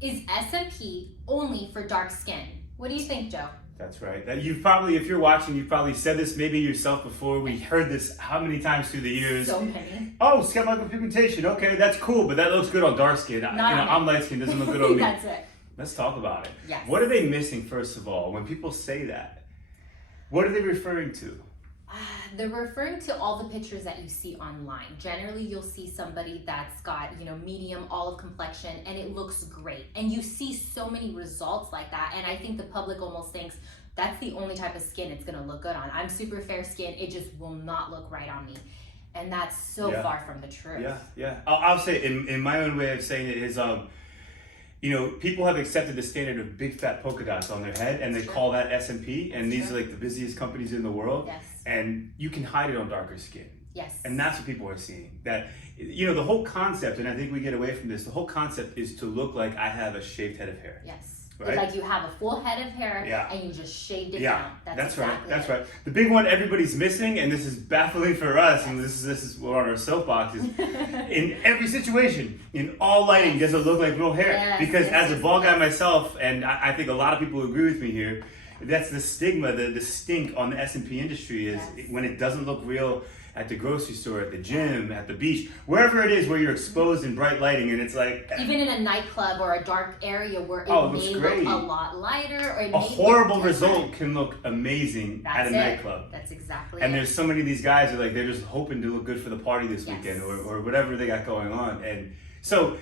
Is SMP only for dark skin? What do you think, Joe? That's right. That you've probably, if you're watching, you've probably said this maybe yourself before. We heard this how many times through the years? So many. Oh, skin hyperpigmentation. Okay, that's cool, but that looks good on dark skin. I'm light skin, doesn't look good on me. That's it. Let's talk about it. Yes. What are they missing, first of all, when people say that? What are they referring to? They're referring to all the pictures that you see online. Generally, you'll see somebody that's got, medium olive complexion and it looks great. And you see so many results like that. And I think the public almost thinks that's the only type of skin it's gonna look good on. I'm super fair skin, it just will not look right on me. And that's so far from the truth. Yeah. I'll say, in my own way of saying it is, people have accepted the standard of big fat polka dots on their head, and they call that SMP, and these are like the busiest companies in the world. Yes. And you can hide it on darker skin. Yes. And that's what people are seeing. That, the whole concept, and I think we get away from this, the whole concept is to look like I have a shaved head of hair. Yes. Right? Like you have a full head of hair and you just shaved it down. That's right. The big one everybody's missing, and this is baffling for us, and this is we're on our soapbox, is in every situation, in all lighting, does it look like real hair? Because as a bald guy myself, and I think a lot of people agree with me here, that's the stigma, the stink on the SMP industry is when it doesn't look real at the grocery store, at the gym, at the beach, wherever it is where you're exposed in bright lighting, and it's like... Even in a nightclub or a dark area where it may look a lot lighter, or it a horrible result can look amazing at a nightclub. That's exactly and there's so many of these guys who they're just hoping to look good for the party this weekend or whatever they got going on. And so,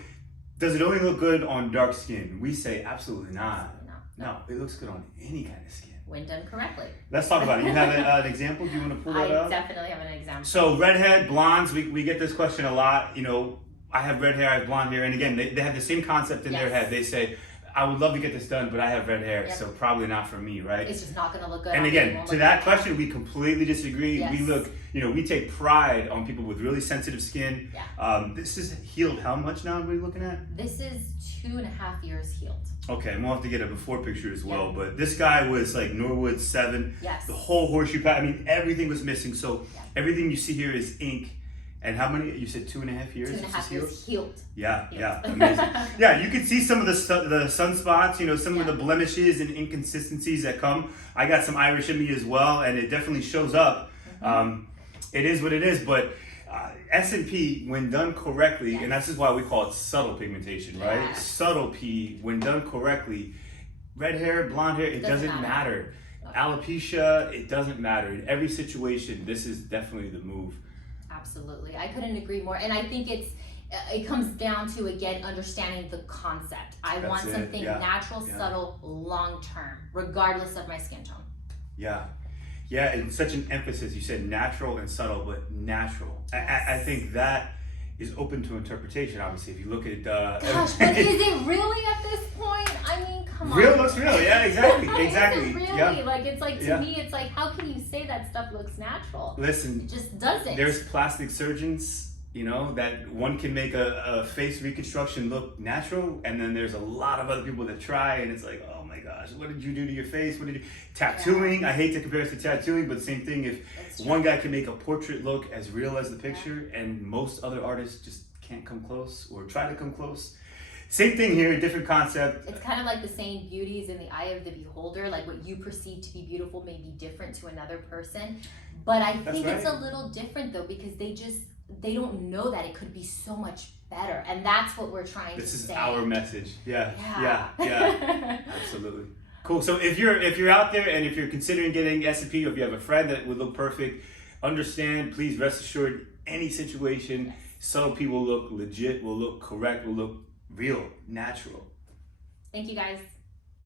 does it only look good on dark skin? We say absolutely not. No, it looks good on any kind of skin. When done correctly. Let's talk about it. You have an example? Do you want to pull that up? I definitely have an example. So Redhead Blondes, we get this question a lot. I have red hair, I have blonde hair. And again, they have the same concept in their head. They say, I would love to get this done, but I have red hair, so probably not for me, right? It's just not going to look good. And again, to that question, we completely disagree. Yes. We take pride on people with really sensitive skin. Yeah. This is healed how much now are we looking at? This is 2.5 years healed. Okay, and we'll have to get a before picture as well. But this guy was like Norwood 7. Yes. The whole horseshoe pattern. everything was missing. So everything you see here is ink. And how many? You said 2.5 years? 2.5 years healed. Yeah, amazing. Yeah, you can see some of the sunspots, some of the blemishes and inconsistencies that come. I got some Irish in me as well, and it definitely shows up. It is what it is, but SMP, when done correctly, and that's just why we call it subtle pigmentation, right? Subtle P, when done correctly, red hair, blonde hair, it doesn't matter. Alopecia, it doesn't matter. In every situation, this is definitely the move. Absolutely. I couldn't agree more. And I think it comes down to, again, understanding the concept. I want something natural, subtle, long-term, regardless of my skin tone. Yeah, and such an emphasis. You said natural and subtle, but natural. I think that is open to interpretation, obviously. If you look at gosh, but is it really at this point? I mean, come on. Real looks real, yeah, exactly. Is it really? Yeah. It's like, to me, it's like, how can you say that stuff looks natural? Listen, it just doesn't. There's plastic surgeons, that one can make a face reconstruction look natural, and then there's a lot of other people that try, and it's like, oh my gosh, what did you do to your face? What did you... Tattooing, I hate to compare it to tattooing, but same thing. If one guy can make a portrait look as real as the picture, and most other artists just can't come close or try to come close. Same thing here, different concept. It's kind of like the saying, beauty is in the eye of the beholder. Like what you perceive to be beautiful may be different to another person. But I think it's a little different though, because they don't know that it could be so much better. And that's what we're trying to say. This is our message. Yeah. Absolutely. Cool. So if you're out there and if you're considering getting SMP, or if you have a friend that would look perfect, understand, please rest assured, any situation, subtle P will look legit, will look correct, will look real, natural. Thank you guys.